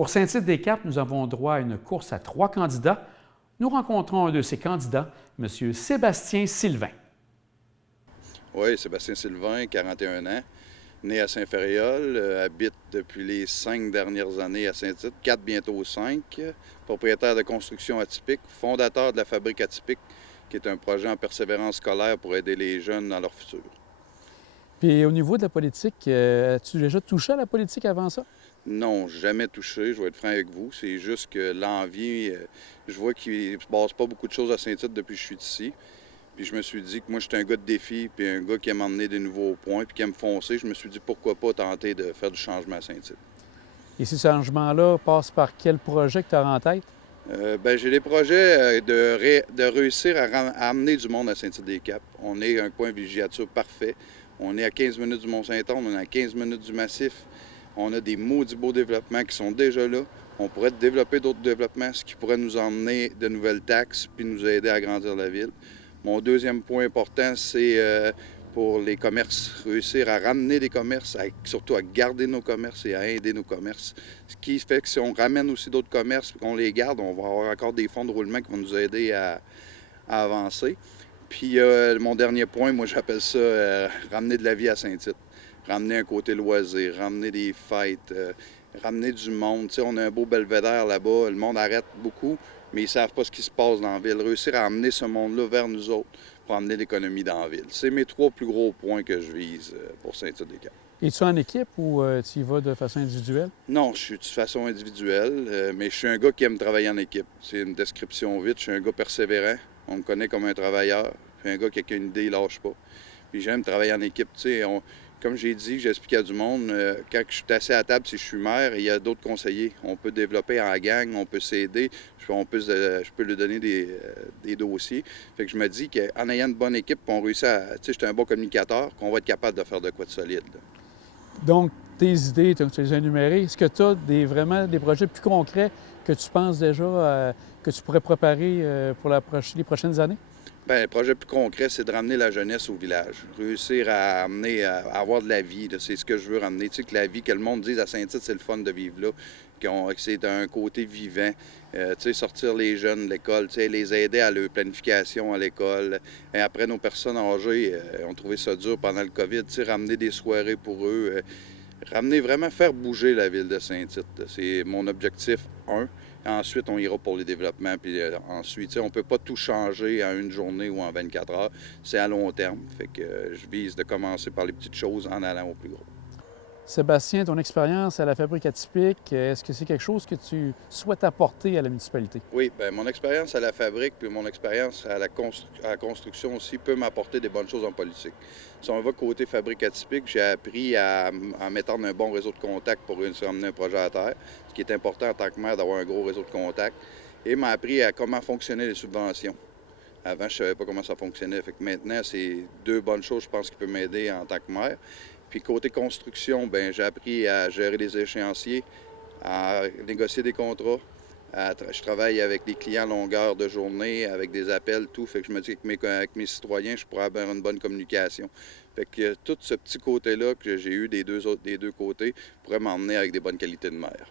Pour Saint-Tite-des-Caps, nous avons droit à une course à 3 candidats. Nous rencontrons un de ces candidats, M. Sébastien Sylvain. Oui, Sébastien Sylvain, 41 ans, né à Saint-Ferréol, habite depuis les 5 dernières années à Saint-Tite, 4 bientôt 5, propriétaire de construction atypique, fondateur de la Fabrique atypique, qui est un projet en persévérance scolaire pour aider les jeunes dans leur futur. Puis au niveau de la politique, as-tu déjà touché à la politique avant ça? Non, jamais touché, je vais être franc avec vous. C'est juste que l'envie, je vois qu'il ne se passe pas beaucoup de choses à Saint-Tite depuis que je suis ici. Puis je me suis dit que moi, j'étais un gars de défi, puis un gars qui aime emmener des nouveaux points, puis qui aime foncer. Je me suis dit, pourquoi pas tenter de faire du changement à Saint-Tite. Et ce changement-là passe par quel projet que tu as en tête? J'ai des projets de réussir à amener du monde à Saint-Tite-des-Caps. On est un coin villégiature parfait. On est à 15 minutes du Mont-Saint-Anne, on est à 15 minutes du Massif. On a des maudits beaux développements qui sont déjà là. On pourrait développer d'autres développements, ce qui pourrait nous emmener de nouvelles taxes puis nous aider à agrandir la ville. Mon deuxième point important, c'est pour les commerces, réussir à ramener des commerces, surtout à garder nos commerces et à aider nos commerces. Ce qui fait que si on ramène aussi d'autres commerces et qu'on les garde, on va avoir encore des fonds de roulement qui vont nous aider à avancer. Puis mon dernier point, moi j'appelle ça ramener de la vie à Saint-Tite. Ramener un côté loisir, ramener des fêtes, ramener du monde. Tu sais, on a un beau belvédère là-bas, le monde arrête beaucoup, mais ils ne savent pas ce qui se passe dans la ville. Réussir à amener ce monde-là vers nous autres pour amener l'économie dans la ville. C'est mes 3 plus gros points que je vise pour Saint-Tite-des-Caps. Es-tu en équipe ou tu y vas de façon individuelle? Non, je suis de façon individuelle, mais je suis un gars qui aime travailler en équipe. C'est une description vite. Je suis un gars persévérant. On me connaît comme un travailleur. Je suis un gars qui a une idée, il lâche pas. Puis j'aime travailler en équipe. Tu sais, comme j'ai dit, j'ai expliqué à du monde, quand je suis assis à table, si je suis maire, il y a d'autres conseillers. On peut développer en gang, on peut s'aider, je peux lui donner des dossiers. Fait que je me dis qu'en ayant une bonne équipe, on réussit à... Tu sais, je suis un bon communicateur, qu'on va être capable de faire de quoi de solide. Là. Donc, tes idées, tu les as énumérées. Est-ce que tu as vraiment des projets plus concrets que tu penses déjà que tu pourrais préparer pour les prochaines années? Bien, le projet plus concret, c'est de ramener la jeunesse au village. Réussir à amener, à avoir de la vie. C'est ce que je veux ramener. Tu sais, que la vie, que le monde dise à Saint-Tite, c'est le fun de vivre là. Que c'est un côté vivant. Tu sais, sortir les jeunes de l'école, tu sais, les aider à leur planification à l'école. Et après, nos personnes âgées ont trouvé ça dur pendant le COVID. Tu sais, ramener des soirées pour eux. Ramener vraiment, faire bouger la ville de Saint-Tite. C'est mon objectif 1. Ensuite, on ira pour les développements. Puis ensuite, on ne peut pas tout changer en une journée ou en 24 heures. C'est à long terme. Fait que je vise de commencer par les petites choses en allant au plus gros. Sébastien, ton expérience à la Fabrique atypique, est-ce que c'est quelque chose que tu souhaites apporter à la municipalité? Oui, bien, mon expérience à la fabrique puis mon expérience à la construction aussi peut m'apporter des bonnes choses en politique. Si on va côté fabrique atypique, j'ai appris à m'étendre un bon réseau de contacts pour réussir à amener un projet à terre, ce qui est important en tant que maire d'avoir un gros réseau de contacts, et m'a appris à comment fonctionnaient les subventions. Avant, je ne savais pas comment ça fonctionnait. Fait que maintenant, c'est 2 bonnes choses, je pense, qui peuvent m'aider en tant que maire. Puis côté construction, bien, j'ai appris à gérer les échéanciers, à négocier des contrats. Je travaille avec des clients à longueur de journée, avec des appels, tout. Fait que je me dis qu'avec mes citoyens, je pourrais avoir une bonne communication. Fait que tout ce petit côté-là que j'ai eu des deux côtés pourrait m'emmener avec des bonnes qualités de maire.